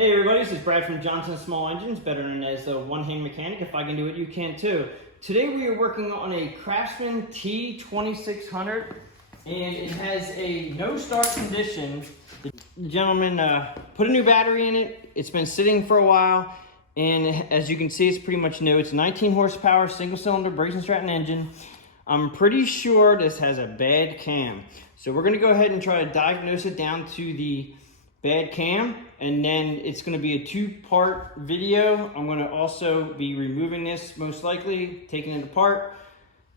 Hey everybody, this is Brad from Johnson Small Engines, better known as the one-hand mechanic. If I can do it, you can too. Today we are working on a Craftsman T2600 and it has a no start condition. The gentleman put a new battery in it. It's been sitting for a while and as you can see it's pretty much new. It's a 19 horsepower single cylinder Briggs Stratton engine. I'm pretty sure this has a bad cam. So we're going to go ahead and try to diagnose it down to the bad cam, and then it's going to be a two-part video. I'm going to also be removing this, most likely taking it apart,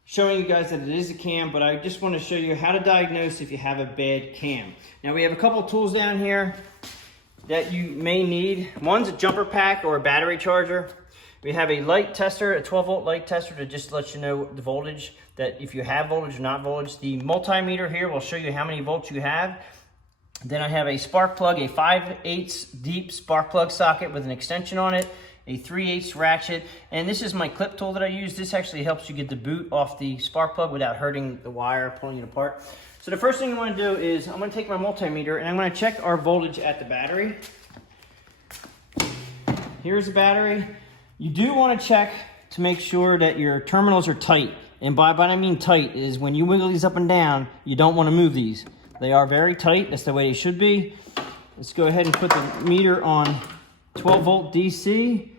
showing you guys that it is a cam, but I just want to show you how to diagnose if you have a bad cam. Now we have a couple tools down here that you may need. One's a jumper pack or a battery charger. We have a light tester, a 12-volt light tester to just let you know the voltage, that if you have voltage or not voltage. The multimeter here will show you how many volts you have. Then I have a spark plug, a 5/8 deep spark plug socket with an extension on it, a 3/8 ratchet, and this is my clip tool that I use. This actually helps you get the boot off the spark plug without hurting the wire, pulling it apart. So the first thing you want to do is I'm going to take my multimeter and I'm going to check our voltage at the battery. Here's the battery. You do want to check to make sure that your terminals are tight. And by what I mean tight is when you wiggle these up and down, you don't want to move these. They are very tight. That's the way they should be. Let's go ahead and put the meter on 12 volt DC.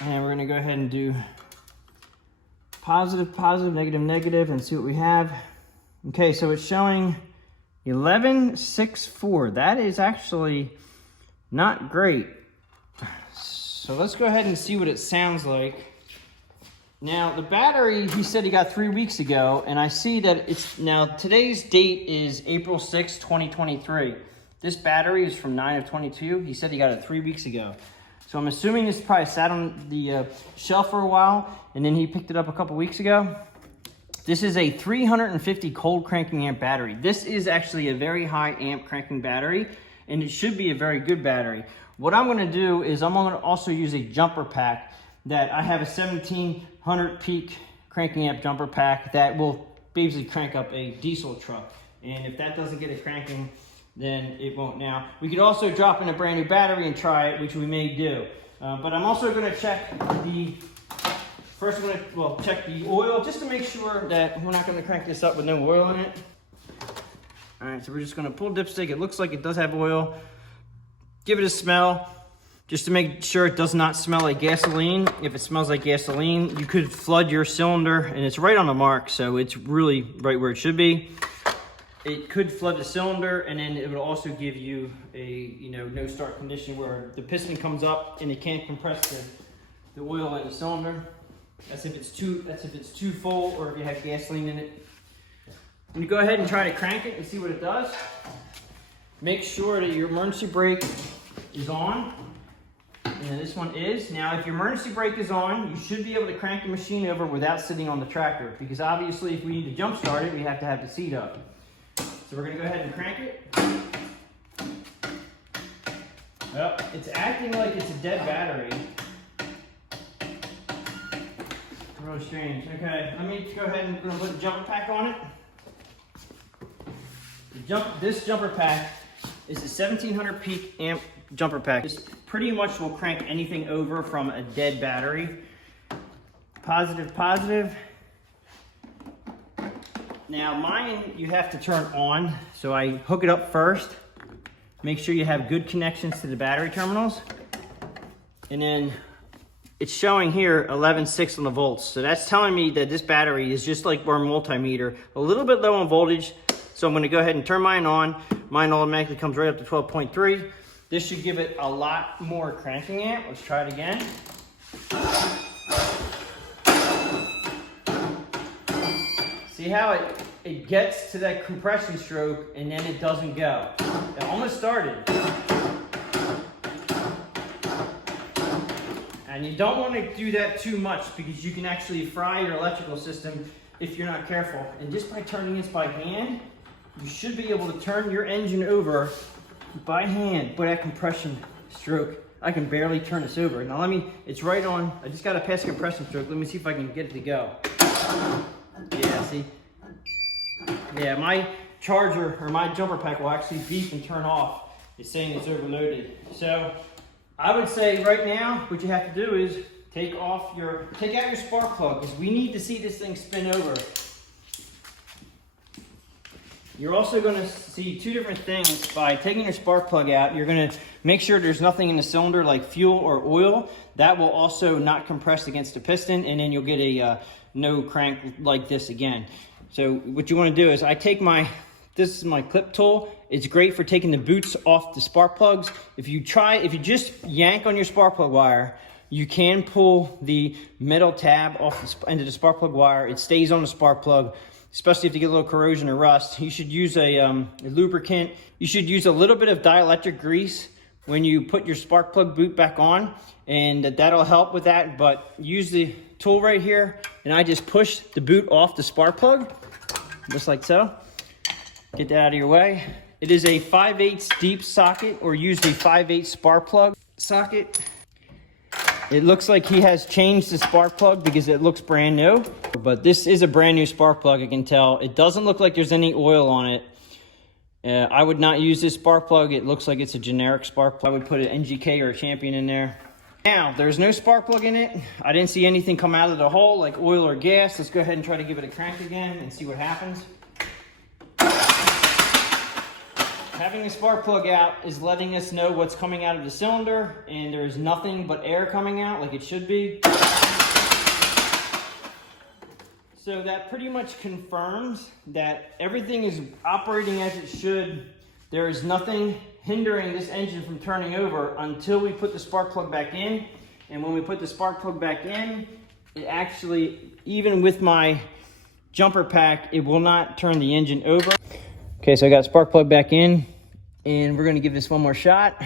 And we're going to go ahead and do positive, positive, negative, negative, and see what we have. Okay, so it's showing 1164. That is actually not great. So let's go ahead and see what it sounds like. Now the battery, he said he got 3 weeks ago, and I see that it's now today's date is April 6, 2023. This battery is from 9/22. He said he got it 3 weeks ago. So I'm assuming this probably sat on the shelf for a while, and then he picked it up a couple weeks ago. This is a 350 cold cranking amp battery. This is actually a very high amp cranking battery, and it should be a very good battery. What I'm gonna do is I'm gonna also use a jumper pack that I have a 1700 peak cranking amp jumper pack that will basically crank up a diesel truck. And if that doesn't get it cranking, then it won't. Now, we could also drop in a brand new battery and try it, which we may do. But I'm also gonna check first I'm gonna check the oil just to make sure that we're not gonna crank this up with no oil in it. All right, so we're just gonna pull dipstick. It looks like it does have oil. Give it a smell, just to make sure it does not smell like gasoline. If it smells like gasoline, you could flood your cylinder, and it's right on the mark, so it's really right where it should be. It could flood the cylinder, and then it would also give you a no start condition where the piston comes up and it can't compress the oil in the cylinder. That's if it's too full or if you have gasoline in it. And you go ahead and try to crank it and see what it does. Make sure that your emergency brake is on. And this one is. Now, if your emergency brake is on, you should be able to crank the machine over without sitting on the tractor, because obviously if we need to jump start it, we have to have the seat up. So we're gonna go ahead and crank it. Well, it's acting like it's a dead battery. Really strange. Okay, let me go ahead and put a jumper pack on it. This jumper pack is a 1700 peak amp jumper pack. This pretty much will crank anything over from a dead battery. Positive, positive. Now mine, you have to turn on. So I hook it up first. Make sure you have good connections to the battery terminals. And then it's showing here 11.6 on the volts. So that's telling me that this battery is just like our multimeter, a little bit low on voltage. So I'm gonna go ahead and turn mine on. Mine automatically comes right up to 12.3. This should give it a lot more cranking amp. Let's try it again. See how it gets to that compression stroke and then it doesn't go. It almost started. And you don't want to do that too much because you can actually fry your electrical system if you're not careful. And just by turning this by hand, you should be able to turn your engine over by hand. But that compression stroke, I can barely turn this over. Now it's right on. I just got to pass a compression stroke. Let me see if I can get it to go. Yeah, see? Yeah, my charger or my jumper pack will actually beep and turn off it's saying it's overloaded. So I would say right now, what you have to do is take out your spark plug, because we need to see this thing spin over. You're also going to see two different things by taking your spark plug out. You're going to make sure there's nothing in the cylinder like fuel or oil. That will also not compress against the piston, and then you'll get a no crank like this again. So what you want to do is this is my clip tool. It's great for taking the boots off the spark plugs. If you just yank on your spark plug wire, you can pull the metal tab off into the spark plug wire. It stays on the spark plug, especially if you get a little corrosion or rust. You should use a lubricant. You should use a little bit of dielectric grease when you put your spark plug boot back on, and that'll help with that. But use the tool right here, and I just push the boot off the spark plug, just like so. Get that out of your way. It is a 5/8 deep socket, or use the 5/8 spark plug socket. It looks like he has changed the spark plug because it looks brand new, but this is a brand new spark plug, I can tell. It doesn't look like there's any oil on it. I would not use this spark plug. It looks like it's a generic spark plug. I would put an NGK or a Champion in there. Now, there's no spark plug in it. I didn't see anything come out of the hole like oil or gas. Let's go ahead and try to give it a crank again and see what happens. Having the spark plug out is letting us know what's coming out of the cylinder, and there's nothing but air coming out like it should be. So that pretty much confirms that everything is operating as it should. There is nothing hindering this engine from turning over until we put the spark plug back in. And when we put the spark plug back in, it actually, even with my jumper pack, it will not turn the engine over. Okay, so I got spark plug back in, and we're gonna give this one more shot.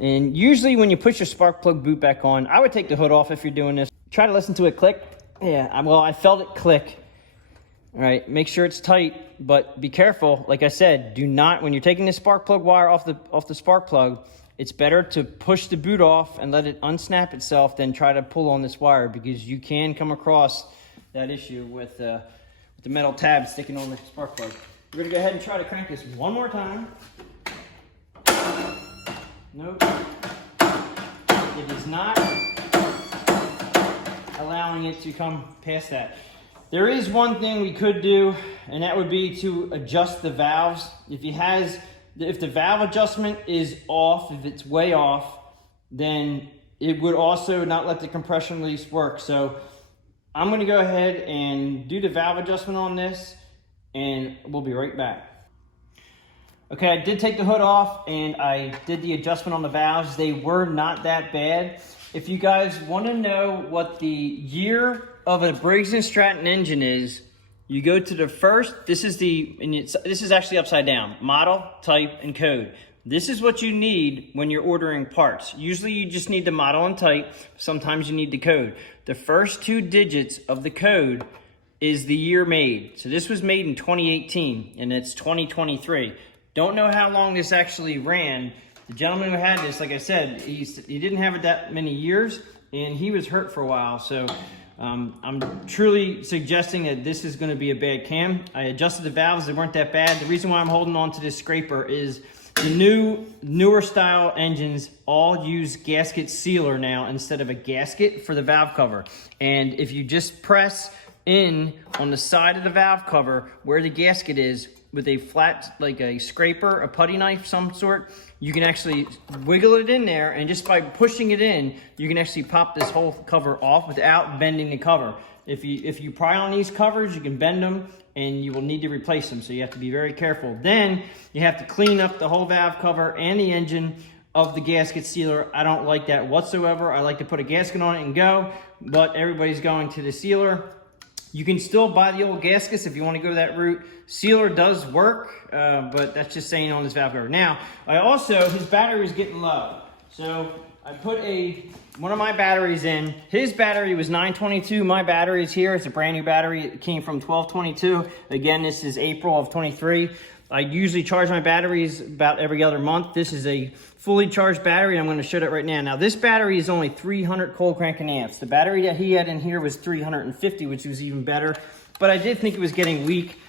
And usually when you put your spark plug boot back on, I would take the hood off if you're doing this. Try to listen to it click. Yeah, well, I felt it click. All right, make sure it's tight, but be careful. Like I said, do not, when you're taking the spark plug wire off the spark plug, it's better to push the boot off and let it unsnap itself than try to pull on this wire, because you can come across that issue with the metal tab sticking on the spark plug. We're gonna go ahead and try to crank this one more time. Nope. It is not allowing it to come past that. There is one thing we could do, and that would be to adjust the valves. If the valve adjustment is off, if it's way off, then it would also not let the compression release work. So I'm gonna go ahead and do the valve adjustment on this, and we'll be right back. Okay, I did take the hood off and I did the adjustment on the valves. They were not that bad. If you guys want to know what the year of a Briggs Stratton engine is, you go to the first, this is actually upside down, model, type, and code. This is what you need when you're ordering parts. Usually you just need the model and type. Sometimes you need the code. The first two digits of the code is the year made. So this was made in 2018 and it's 2023. Don't know how long this actually ran. The gentleman who had this, like I said, he didn't have it that many years and he was hurt for a while. So I'm truly suggesting that this is gonna be a bad cam. I adjusted the valves, they weren't that bad. The reason why I'm holding on to this scraper is the newer style engines all use gasket sealer now instead of a gasket for the valve cover. And if you just press in on the side of the valve cover where the gasket is with a flat, like a scraper, a putty knife, some sort, you can actually wiggle it in there, and just by pushing it in, you can actually pop this whole cover off without bending the cover. If you pry on these covers, you can bend them and you will need to replace them, so you have to be very careful. Then you have to clean up the whole valve cover and the engine of the gasket sealer. I don't like that whatsoever. I like to put a gasket on it and go, but everybody's going to the sealer. You can still buy the old gaskets if you want to go that route. Sealer does work, but that's just saying on this valve cover. Now, his battery was getting low. So I put one of my batteries in. His battery was 922. My battery is here. It's a brand new battery. It came from 1222. Again, this is April of 23. I usually charge my batteries about every other month. This is a fully charged battery. I'm going to show that right now. Now, this battery is only 300 cold cranking amps. The battery that he had in here was 350, which was even better. But I did think it was getting weak.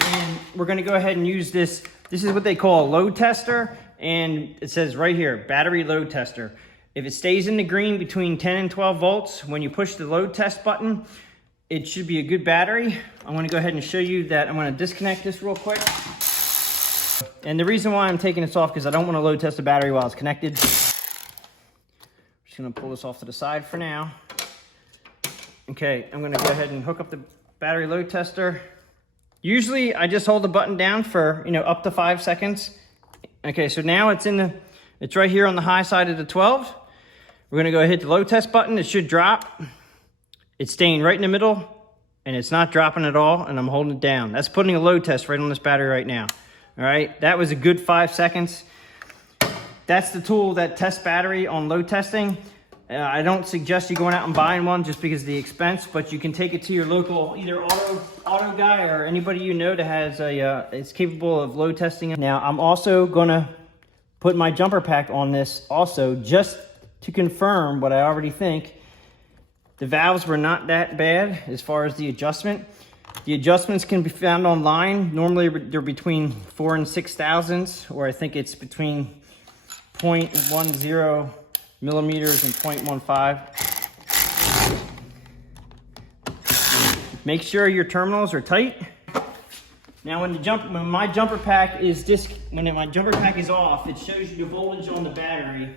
And we're going to go ahead and use this. This is what they call a load tester. and it says right here, battery load tester. If it stays in the green between 10 and 12 volts, when you push the load test button, it should be a good battery. I'm gonna go ahead and show you that. I'm gonna disconnect this real quick. And the reason why I'm taking this off, because I don't wanna load test the battery while it's connected. I'm just gonna pull this off to the side for now. Okay, I'm gonna go ahead and hook up the battery load tester. Usually I just hold the button down for, you know, up to 5 seconds. Okay, so now it's right here on the high side of the 12. We're gonna go hit the load test button. It should drop. It's staying right in the middle and it's not dropping at all, and I'm holding it down. That's putting a load test right on this battery right now. All right, that was a good 5 seconds. That's the tool that tests battery on load testing. I don't suggest you going out and buying one just because of the expense, but you can take it to your local either auto guy or anybody you know that has is capable of load testing. Now I'm also gonna put my jumper pack on this also, just to confirm what I already think. The valves were not that bad as far as the adjustment. The adjustments can be found online. Normally they're between 4 and 6 thousandths, or I think it's between 0.10 millimeters and 0.15. Make sure your terminals are tight. Now when my jumper pack is off, it shows you the voltage on the battery.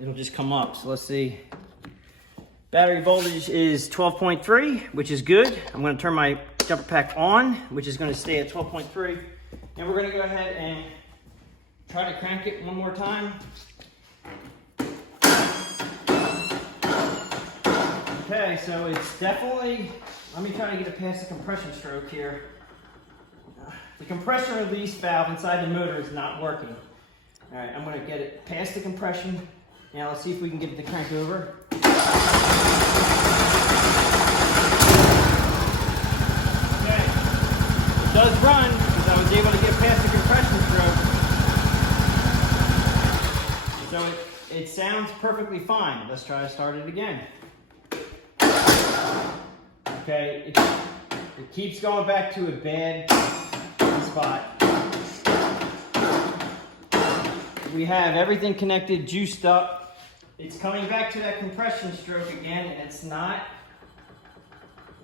It'll just come up. So let's see. Battery voltage is 12.3, which is good. I'm going to turn my jumper pack on, which is going to stay at 12.3. And we're going to go ahead and try to crank it one more time. Okay, so it's definitely, let me try to get it past the compression stroke here. The compression release valve inside the motor is not working. All right, I'm going to get it past the compression. Now let's see if we can get it to crank over. Okay, it does run because I was able to get past the compression stroke. So it sounds perfectly fine. Let's try to start it again. Okay, it keeps going back to a bad spot. We have everything connected, juiced up. It's coming back to that compression stroke again, and it's not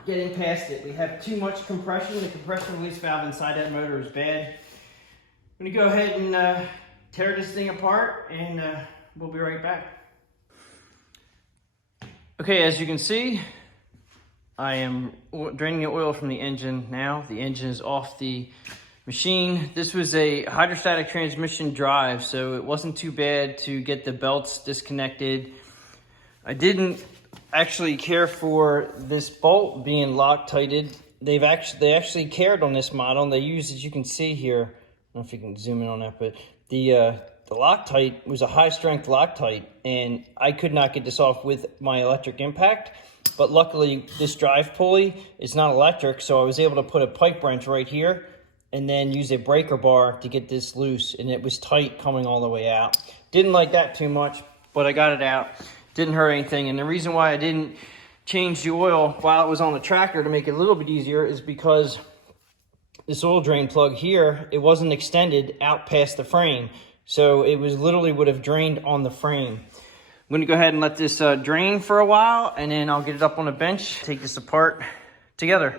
getting past it. We have too much compression. The compression release valve inside that motor is bad. I'm gonna go ahead and tear this thing apart, and we'll be right back. Okay, as you can see, I am draining the oil from the engine now. The engine is off the machine. This was a hydrostatic transmission drive, so it wasn't too bad to get the belts disconnected. I didn't actually care for this bolt being Loctited. They actually cared on this model, and they used, as you can see here, I don't know if you can zoom in on that, but the Loctite was a high strength Loctite, and I could not get this off with my electric impact. But luckily this drive pulley is not electric, so I was able to put a pipe wrench right here and then use a breaker bar to get this loose, and it was tight coming all the way out. Didn't like that too much, but I got it out. Didn't hurt anything. And the reason why I didn't change the oil while it was on the tractor to make it a little bit easier is because this oil drain plug here, it wasn't extended out past the frame. So it was literally would have drained on the frame. I'm gonna go ahead and let this drain for a while, and then I'll get it up on the bench, take this apart together.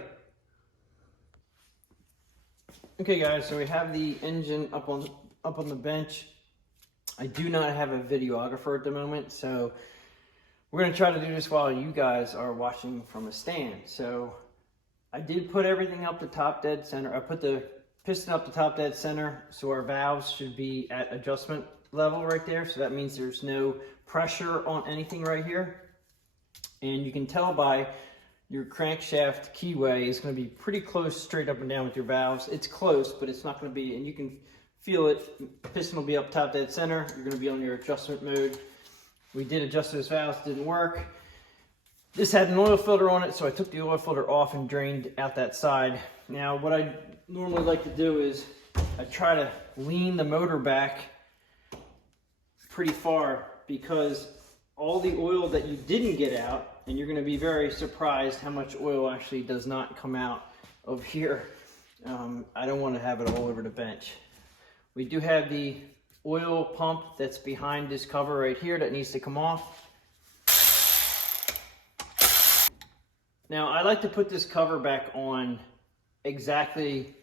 Okay guys, so we have the engine up on the bench. I do not have a videographer at the moment, so we're gonna try to do this while you guys are watching from a stand. So I did put everything up the top dead center. I put the piston up the top dead center, so our valves should be at adjustment level right there. So that means there's no pressure on anything right here. And you can tell by your crankshaft keyway is going to be pretty close straight up and down with your valves. It's close, but it's not going to be, and you can feel it. Piston will be up top dead center. You're going to be on your adjustment mode. We did adjust those valves, didn't work. This had an oil filter on it, so I took the oil filter off and drained out that side. Now, what I normally like to do is I try to lean the motor back pretty far, because all the oil that you didn't get out, and you're going to be very surprised how much oil actually does not come out of here. I don't want to have it all over the bench. We do have the oil pump that's behind this cover right here that needs to come off. Now, I like to put this cover back on exactly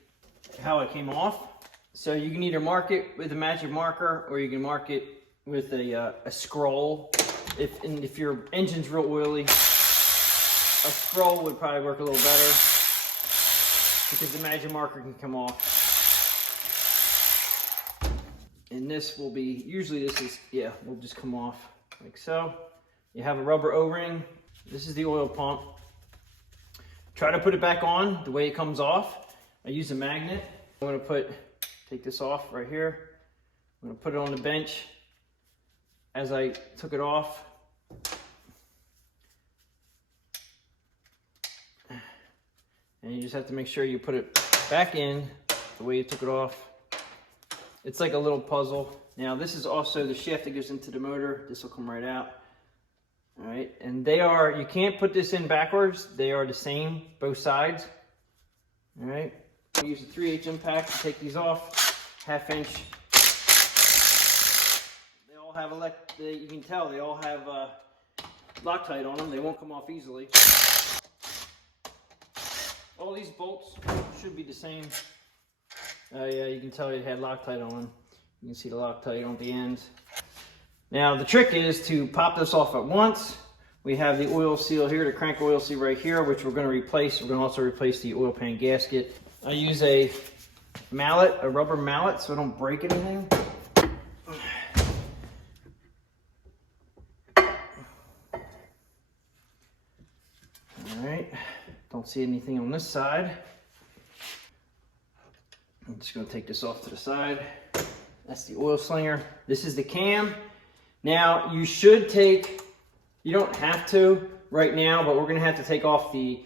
how it came off. So you can either mark it with a magic marker, or you can mark it with a scroll. If your engine's real oily, a scroll would probably work a little better, because the magic marker can come off. And this will be, usually this is, yeah, will just come off like so. You have a rubber O-ring. This is the oil pump. Try to put it back on the way it comes off. I use a magnet. I'm gonna take this off right here. I'm gonna put it on the bench as I took it off. And you just have to make sure you put it back in the way you took it off. It's like a little puzzle. Now this is also the shaft that goes into the motor. This will come right out. All right, and you can't put this in backwards. They are the same, both sides. All right, I use a 3/8 impact to take these off, 1/2 inch. They all have you can tell they all have Loctite on them. They won't come off easily. All these bolts should be the same. Yeah, you can tell they had Loctite on them. You can see the Loctite on the ends. Now the trick is to pop this off at once. We have the oil seal here, the crank oil seal right here, which we're going to replace. We're going to also replace the oil pan gasket. I use a mallet, a rubber mallet, so I don't break anything. All right, don't see anything on this side. I'm just going to take this off to the side. That's the oil slinger. This is the cam. Now, you don't have to right now, but we're going to have to take off the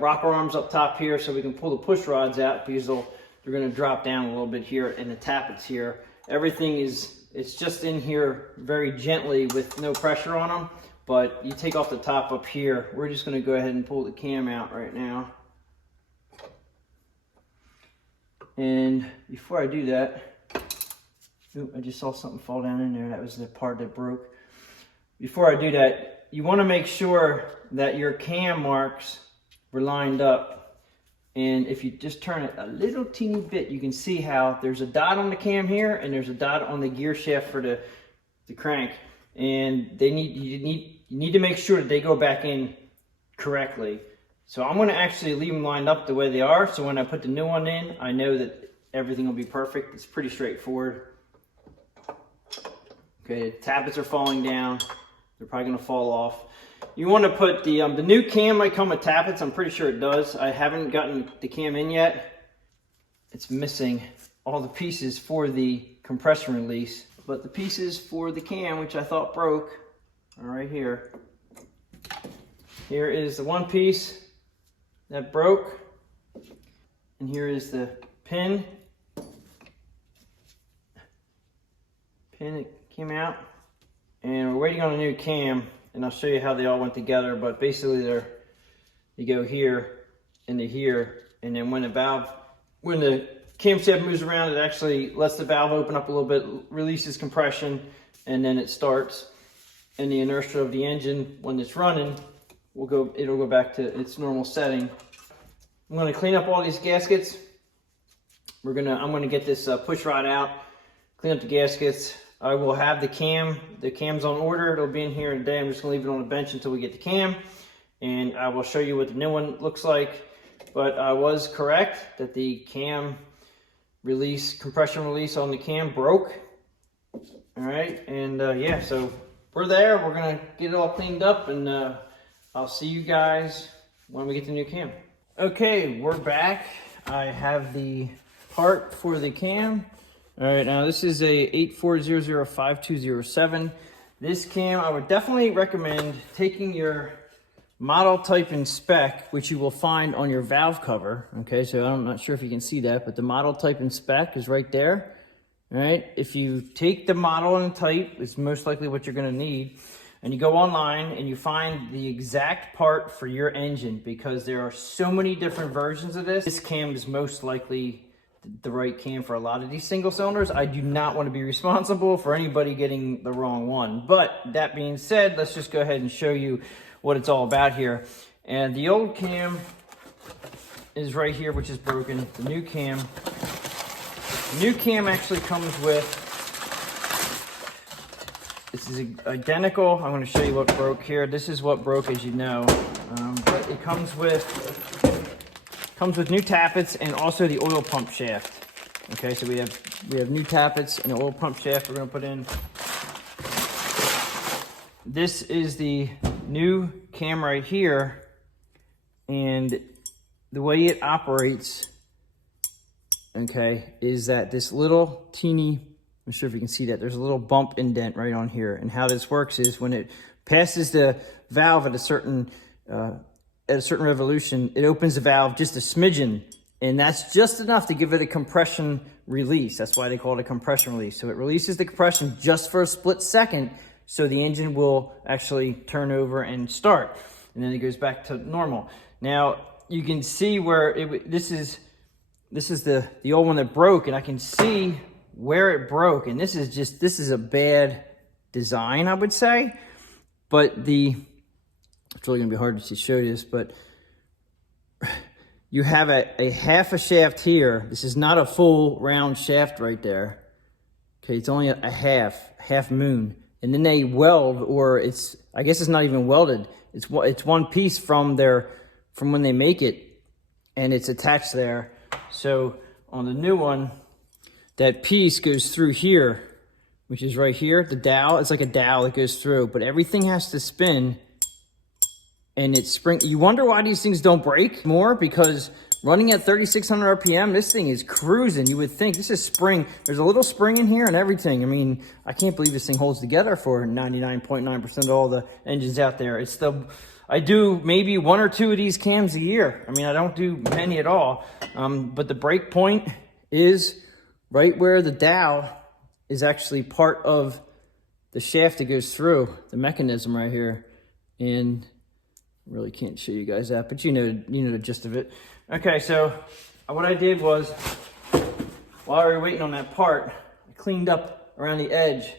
rocker arms up top here so we can pull the push rods out, because they're going to drop down a little bit here, and the tappets here. Everything it's just in here very gently with no pressure on them, but you take off the top up here. We're just going to go ahead and pull the cam out right now. And before I do that, ooh, I just saw something fall down in there. That was the part that broke. Before I do that, you want to make sure that your cam marks were lined up. And if you just turn it a little teeny bit, you can see how there's a dot on the cam here, and there's a dot on the gear shaft for the crank. And you need to make sure that they go back in correctly. So I'm going to actually leave them lined up the way they are. So when I put the new one in, I know that everything will be perfect. It's pretty straightforward. Okay, the tappets are falling down. They're probably going to fall off. You want to put the new cam might come with tappets. I'm pretty sure it does. I haven't gotten the cam in yet. It's missing all the pieces for the compression release. But the pieces for the cam, which I thought broke, are right here. Here is the one piece that broke. And here is the pin. It came out. And we're waiting on a new cam, and I'll show you how they all went together. But basically they go here into here, and then when the camshaft moves around, it actually lets the valve open up a little bit, releases compression, and then it starts. And the inertia of the engine, when it's running, it'll go back to its normal setting. I'm going to clean up all these gaskets. I'm going to get this push rod out, clean up the gaskets. I will have the cam's on order. It'll be in here in a day. I'm just going to leave it on the bench until we get the cam, and I will show you what the new one looks like. But I was correct that the cam compression release on the cam broke. All right, and yeah, so we're there. We're going to get it all cleaned up, and I'll see you guys when we get the new cam. Okay, we're back. I have the part for the cam. All right, now this is a 84005207. This cam, I would definitely recommend taking your model type and spec, which you will find on your valve cover. Okay, so I'm not sure if you can see that, but the model type and spec is right there. All right, if you take the model and type, it's most likely what you're gonna need, and you go online and you find the exact part for your engine, because there are so many different versions of this. This cam is most likely the right cam for a lot of these single cylinders. I do not want to be responsible for anybody getting the wrong one. But that being said, let's just go ahead and show you what it's all about here. And the old cam is right here, which is broken. The new cam actually comes with, this is identical. I'm going to show you what broke here. This is what broke, as you know, but it comes with new tappets and also the oil pump shaft. Okay, so we have new tappets and the oil pump shaft we're going to put in. This is the new cam right here, and the way it operates, okay, is that this little teeny, I'm sure if you can see that, there's a little bump indent right on here. And how this works is when it passes the valve at a certain revolution, it opens the valve just a smidgen, and that's just enough to give it a compression release. That's why they call it a compression release. So it releases the compression just for a split second, so the engine will actually turn over and start, and then it goes back to normal. Now you can see where this is the old one that broke, and I can see where it broke, and this is a bad design, I would say. But it's really gonna be hard to show this, but you have a half a shaft here. This is not a full round shaft right there. Okay, it's only a half moon. And then they weld, or I guess it's not even welded. It's one piece from when they make it, and it's attached there. So on the new one, that piece goes through here, which is right here. The dowel, it's like a dowel that goes through, but everything has to spin, and it's spring. You wonder why these things don't break more, because running at 3,600 RPM, this thing is cruising. You would think this is spring. There's a little spring in here and everything. I mean, I can't believe this thing holds together for 99.9% of all the engines out there. I do maybe 1 or 2 of these cams a year. I mean, I don't do many at all. But the break point is right where the dowel is actually part of the shaft that goes through the mechanism right here. And I really can't show you guys that, but you know the gist of it. Okay, so what I did was, while we were waiting on that part, I cleaned up around the edge.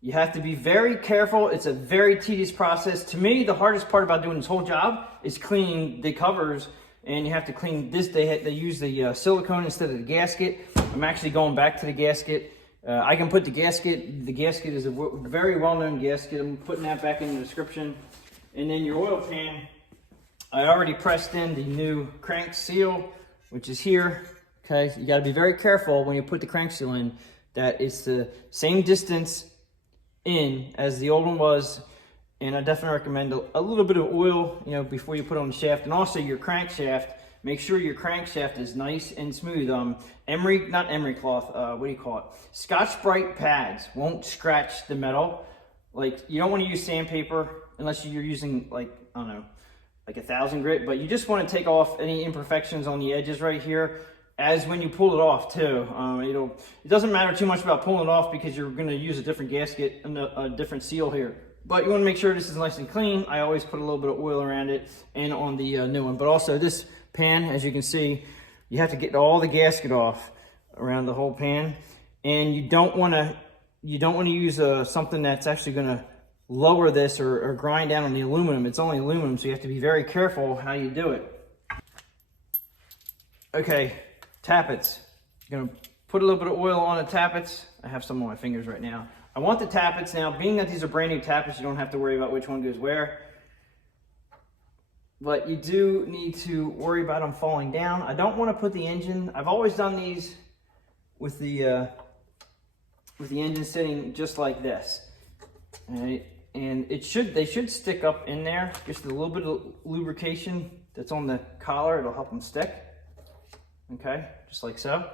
You have to be very careful. It's a very tedious process. To me, the hardest part about doing this whole job is cleaning the covers, and you have to clean this. They use the silicone instead of the gasket. I'm actually going back to the gasket. I can put the gasket. The gasket is a very well-known gasket. I'm putting that back in the description. And then your oil pan, I already pressed in the new crank seal, which is here. Okay, so you got to be very careful when you put the crank seal in that it's the same distance in as the old one was. And I definitely recommend a little bit of oil, before you put on the shaft. And also your crankshaft, make sure your crankshaft is nice and smooth. Not emery cloth, what do you call it? Scotch-Brite pads won't scratch the metal. Like, you don't want to use sandpaper unless you're using, like, I don't know, like 1,000 grit, but you just want to take off any imperfections on the edges right here, as when you pull it off too. It doesn't matter too much about pulling it off, because you're going to use a different gasket and a different seal here. But you want to make sure this is nice and clean. I always put a little bit of oil around it and on the new one. But also this pan, as you can see, you have to get all the gasket off around the whole pan, and you don't want to use something that's actually going to lower this or grind down on the aluminum. It's only aluminum, so you have to be very careful how you do it. Okay, tappets. You're gonna put a little bit of oil on the tappets. I have some on my fingers right now. I want the tappets now, being that these are brand new tappets, you don't have to worry about which one goes where. But you do need to worry about them falling down. I don't want to put the engine, I've always done these with the engine sitting just like this. All right. And they should stick up in there. Just a little bit of lubrication that's on the collar, it'll help them stick. Okay, just like so.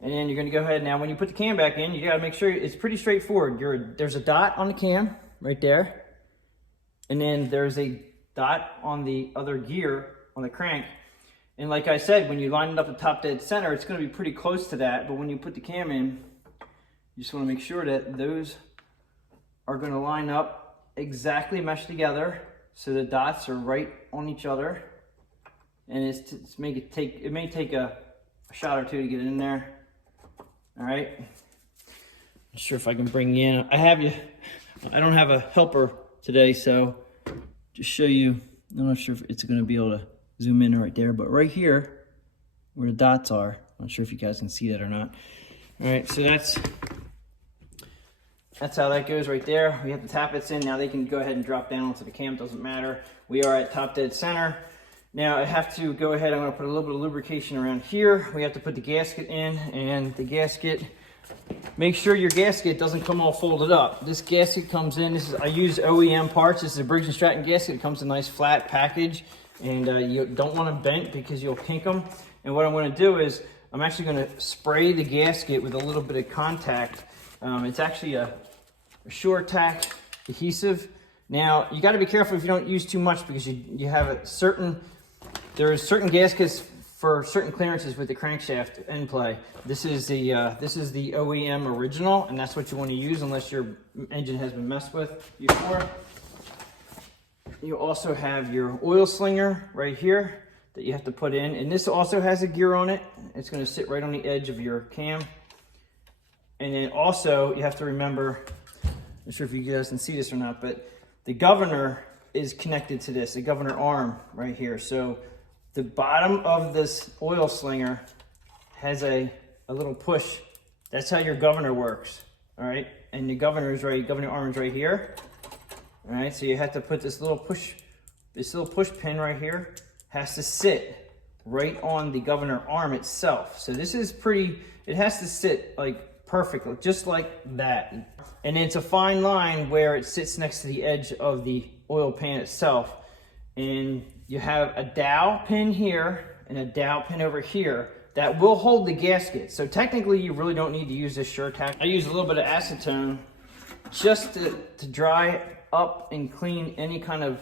And then you're gonna go ahead now, when you put the cam back in, you gotta make sure it's pretty straightforward. There's a dot on the cam right there. And then there's a dot on the other gear on the crank. And like I said, when you line it up the top dead center, it's gonna be pretty close to that. But when you put the cam in, you just wanna make sure that those are going to line up exactly, mesh together, so the dots are right on each other. And it may take a a shot or two to get in there. All right. Not sure if I can bring you in. I don't have a helper today, so just show you. I'm not sure if it's going to be able to zoom in right there, but right here where the dots are, I'm not sure if you guys can see that or not. All right, so that's how that goes right there. We have the tappets in. Now they can go ahead and drop down onto the cam, doesn't matter. We are at top dead center. Now I have to go ahead, I'm gonna put a little bit of lubrication around here. We have to put the gasket in, and the gasket, make sure your gasket doesn't come all folded up. This gasket comes in, I use OEM parts. This is a Briggs Stratton gasket. It comes in a nice flat package, and you don't want them bent because you'll kink them. And what I'm gonna do is, I'm actually gonna spray the gasket with a little bit of contact. It's actually a short tack adhesive. Now, you gotta be careful if you don't use too much, because you have there's certain gaskets for certain clearances with the crankshaft end play. This is the OEM original, and that's what you want to use unless your engine has been messed with before. You also have your oil slinger right here that you have to put in, and this also has a gear on it. It's going to sit right on the edge of your cam. And then also you have to remember, I'm not sure if you guys can see this or not, but the governor is connected to this, the governor arm right here. So the bottom of this oil slinger has a little push. That's how your governor works, all right? And the governor arm is right here, all right? So you have to put this little push pin right here, has to sit right on the governor arm itself. So this is it has to sit like perfectly, just like that. And it's a fine line where it sits next to the edge of the oil pan itself. And you have a dowel pin here and a dowel pin over here that will hold the gasket. So technically you really don't need to use this sure tack. I use a little bit of acetone just to dry up and clean anything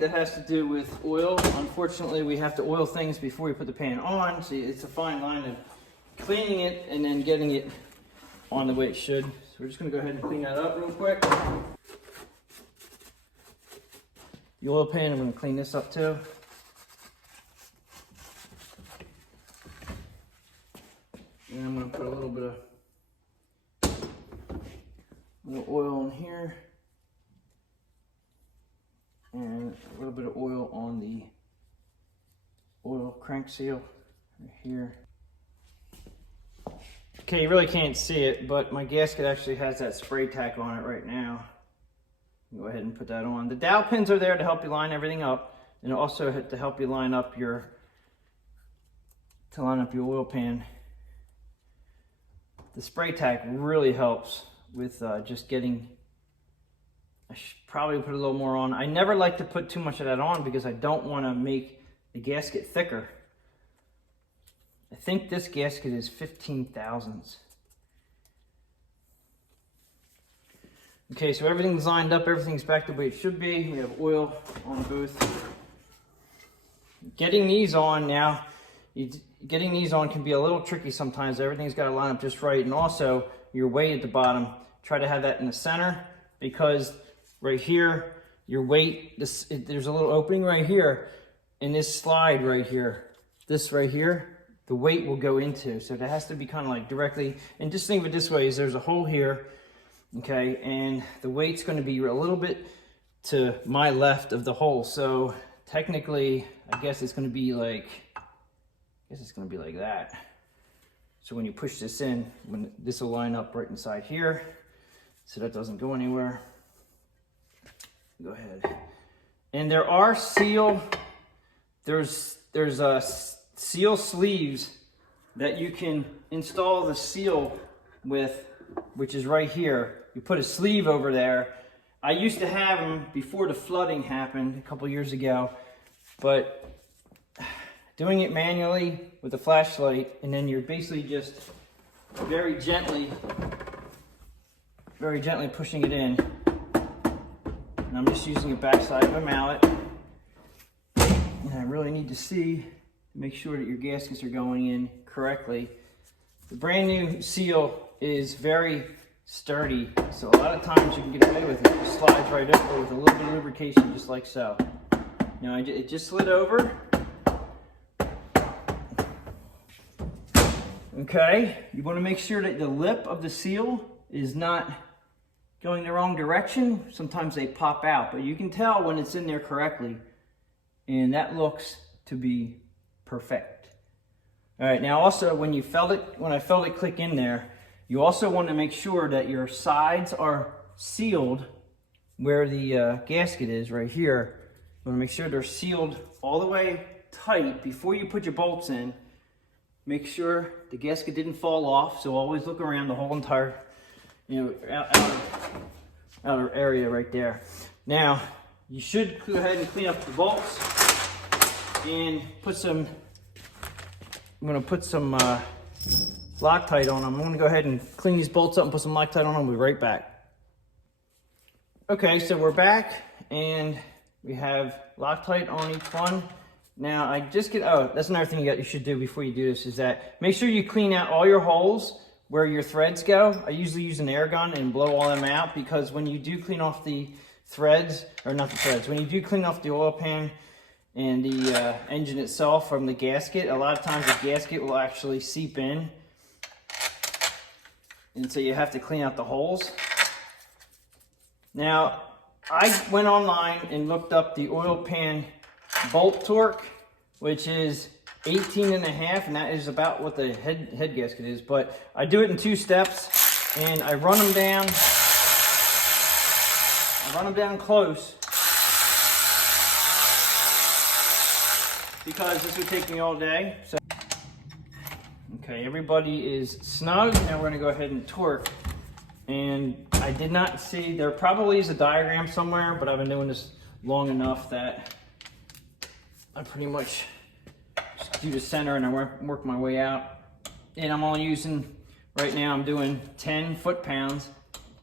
that has to do with oil. Unfortunately, we have to oil things before we put the pan on. So it's a fine line of cleaning it and then getting it on the way it should. So we're just gonna go ahead and clean that up real quick. The oil pan, I'm going to clean this up too. And I'm going to put a little bit of oil in here. And a little bit of oil on the oil crank seal right here. Okay, you really can't see it, but my gasket actually has that spray tack on it right now. Go ahead and put that on. The dowel pins are there to help you line everything up, and also to help you line up your oil pan. The spray tack really helps with just getting. I should probably put a little more on. I never like to put too much of that on because I don't want to make the gasket thicker. I think this gasket is 15 thousandths. Okay, so everything's lined up, everything's back the way it should be. We have oil on both. Getting these on now, getting these on can be a little tricky sometimes. Everything's got to line up just right. And also your weight at the bottom, try to have that in the center, because right here, your weight, there's a little opening right here, and this slide right here, this right here, the weight will go into. So that has to be kind of like directly, and just think of it this way, is there's a hole here. Okay, and the weight's going to be a little bit to my left of the hole. So technically, I guess it's going to be like, that. So when you push this in, this will line up right inside here, so that doesn't go anywhere. Go ahead. And there are there's seal sleeves that you can install the seal with, which is right here. You put a sleeve over there. I used to have them before the flooding happened a couple years ago, but doing it manually with a flashlight, and then you're basically just very gently pushing it in. And I'm just using the backside of a mallet. And I really need to see, make sure that your gaskets are going in correctly. The brand new seal is very sturdy, so a lot of times you can get away with it. It slides right over with a little bit of lubrication, just like so. Now it just slid over. Okay, you want to make sure that the lip of the seal is not going the wrong direction. Sometimes they pop out, but you can tell when it's in there correctly, and that looks to be perfect. All right, now also when I felt it click in there, you also want to make sure that your sides are sealed where the gasket is right here. You want to make sure they're sealed all the way tight before you put your bolts in. Make sure the gasket didn't fall off, so always look around the whole entire, outer area right there. Now, you should go ahead and clean up the bolts and I'm gonna put some Loctite on them. I'm gonna go ahead and clean these bolts up and put some Loctite on them. We'll be right back. Okay, so we're back and we have Loctite on each one. Now that's another thing you should do before you do this, is that make sure you clean out all your holes where your threads go. I usually use an air gun and blow all them out, because when you do clean off the threads, or not the threads, when you do clean off the oil pan and the engine itself from the gasket, a lot of times the gasket will actually seep in. And so you have to clean out the holes. Now, I went online and looked up the oil pan bolt torque, which is 18.5, and that is about what the head gasket is. But I do it in 2 steps, and I run them down. Close, because this would take me all day. So, okay, everybody is snug. Now we're gonna go ahead and torque. And I did not see, there probably is a diagram somewhere, but I've been doing this long enough that I pretty much just do the center and I work my way out. And I'm only using, right now I'm doing 10 foot-pounds,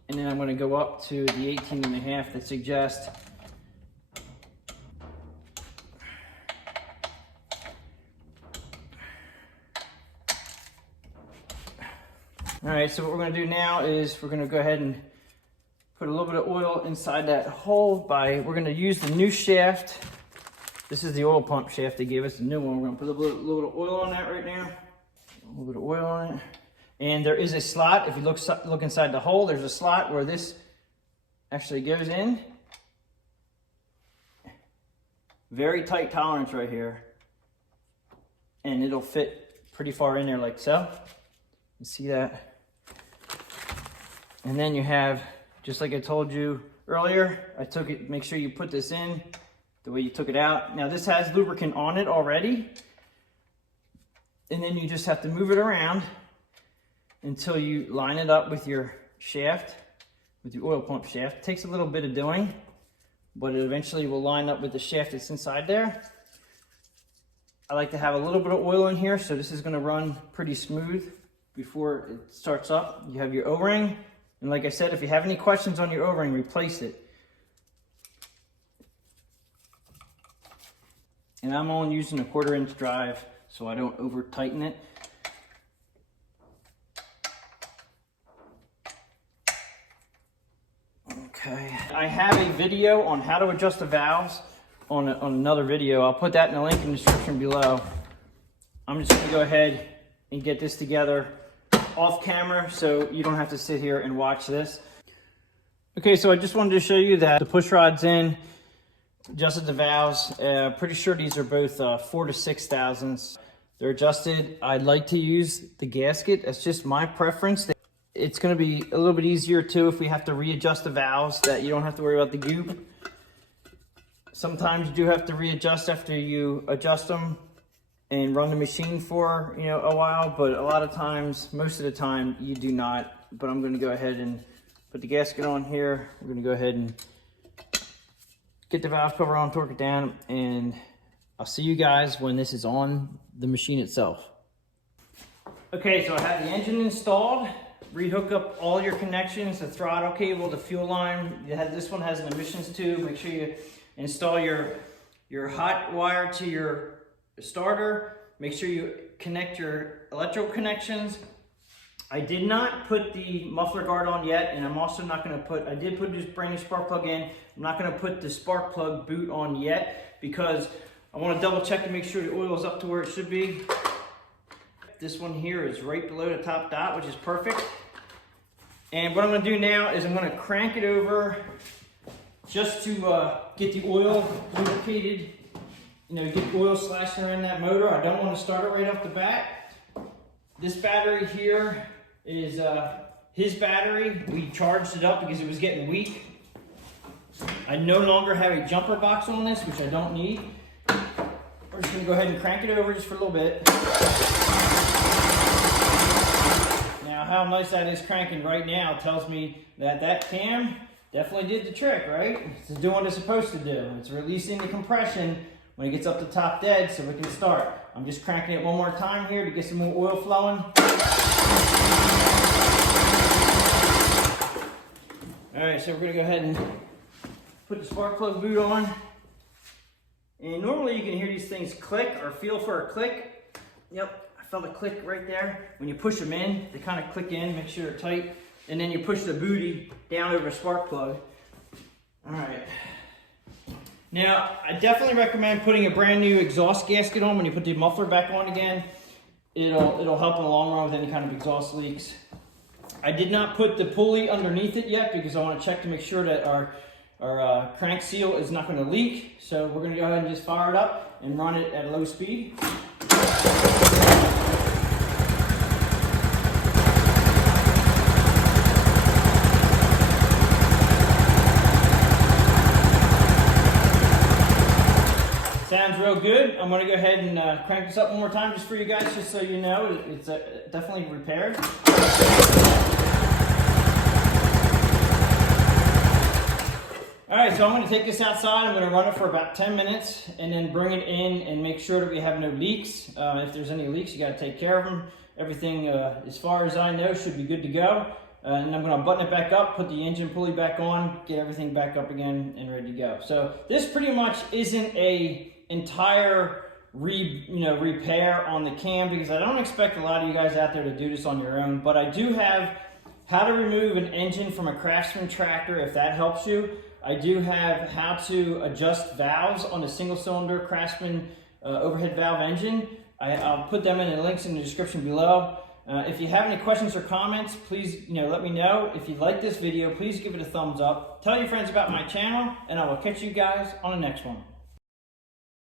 and then I'm gonna go up to the 18.5 that suggests. All right, so what we're gonna do now is we're gonna go ahead and put a little bit of oil inside that hole. We're gonna use the new shaft. This is the oil pump shaft they gave us, the new one. We're gonna put a little bit of oil on that right now. A little bit of oil on it. And there is a slot. If you look inside the hole, there's a slot where this actually goes in. Very tight tolerance right here. And it'll fit pretty far in there like so. You see that? And then you have, just like I told you earlier, make sure you put this in the way you took it out. Now this has lubricant on it already. And then you just have to move it around until you line it up with your shaft, with your oil pump shaft. It takes a little bit of doing, but it eventually will line up with the shaft that's inside there. I like to have a little bit of oil in here, so this is gonna run pretty smooth before it starts up. You have your O-ring, and like I said, if you have any questions on your O-ring, replace it. And I'm only using a 1/4 inch drive, so I don't over tighten it. Okay, I have a video on how to adjust the valves on another video. I'll put that in the link in the description below. I'm just gonna go ahead and get this together off camera so you don't have to sit here and watch this. Okay, so I just wanted to show you that the push rod's in, adjusted the valves. Pretty sure these are both 4 to 6 thousandths. They're adjusted. I'd like to use the gasket. That's just my preference. It's going to be a little bit easier too if we have to readjust the valves, that you don't have to worry about the goop. Sometimes you do have to readjust after you adjust them and run the machine for a while, but a lot of times, most of the time, you do not. But I'm going to go ahead and put the gasket on here. We're going to go ahead and get the valve cover on, torque it down, and I'll see you guys when this is on the machine itself. Okay, so I have the engine installed. Rehook up all your connections, the throttle cable, the fuel line. This one has an emissions tube. Make sure you install your hot wire to your starter. Make sure you connect your electrical connections. I did not put the muffler guard on yet, and I'm also not going to put, I did put this brand new spark plug in. I'm not going to put the spark plug boot on yet because I want to double check to make sure the oil is up to where it should be. This one here is right below the top dot, which is perfect. And what I'm gonna do now is I'm gonna crank it over just to get the oil lubricated, you know, get the oil slashing around that motor. I don't want to start it right off the bat. This battery here is his battery. We charged it up because it was getting weak. I no longer have a jumper box on this, which I don't need. We're just gonna go ahead and crank it over just for a little bit. Now, how nice that is cranking right now tells me that that cam definitely did the trick, right? It's doing what it's supposed to do. It's releasing the compression when it gets up to top dead so we can start. I'm just cranking it one more time here to get some more oil flowing. All right, so we're gonna go ahead and put the spark plug boot on. And normally you can hear these things click or feel for a click. Yep, I felt a click right there. When you push them in, they kind of click in, make sure they're tight. And then you push the booty down over a spark plug. All right. Now, I definitely recommend putting a brand new exhaust gasket on when you put the muffler back on again. It'll help in the long run with any kind of exhaust leaks. I did not put the pulley underneath it yet because I want to check to make sure that our crank seal is not going to leak. So we're going to go ahead and just fire it up and run it at low speed. Sounds real good. I'm going to go ahead and crank this up one more time just for you guys, just so you know it's definitely repaired. Alright, so I'm going to take this outside. I'm going to run it for about 10 minutes and then bring it in and make sure that we have no leaks. If there's any leaks, you got to take care of them. Everything, as far as I know, should be good to go. And I'm going to button it back up, put the engine pulley back on, get everything back up again and ready to go. So this pretty much isn't a entire repair on the cam because I don't expect a lot of you guys out there to do this on your own, but I do have how to remove an engine from a Craftsman tractor if that helps you. I do have how to adjust valves on a single cylinder Craftsman overhead valve engine. I'll put them in the links in the description below. If you have any questions or comments, please let me know. If you like this video, please give it a thumbs up. Tell your friends about my channel, and I will catch you guys on the next one.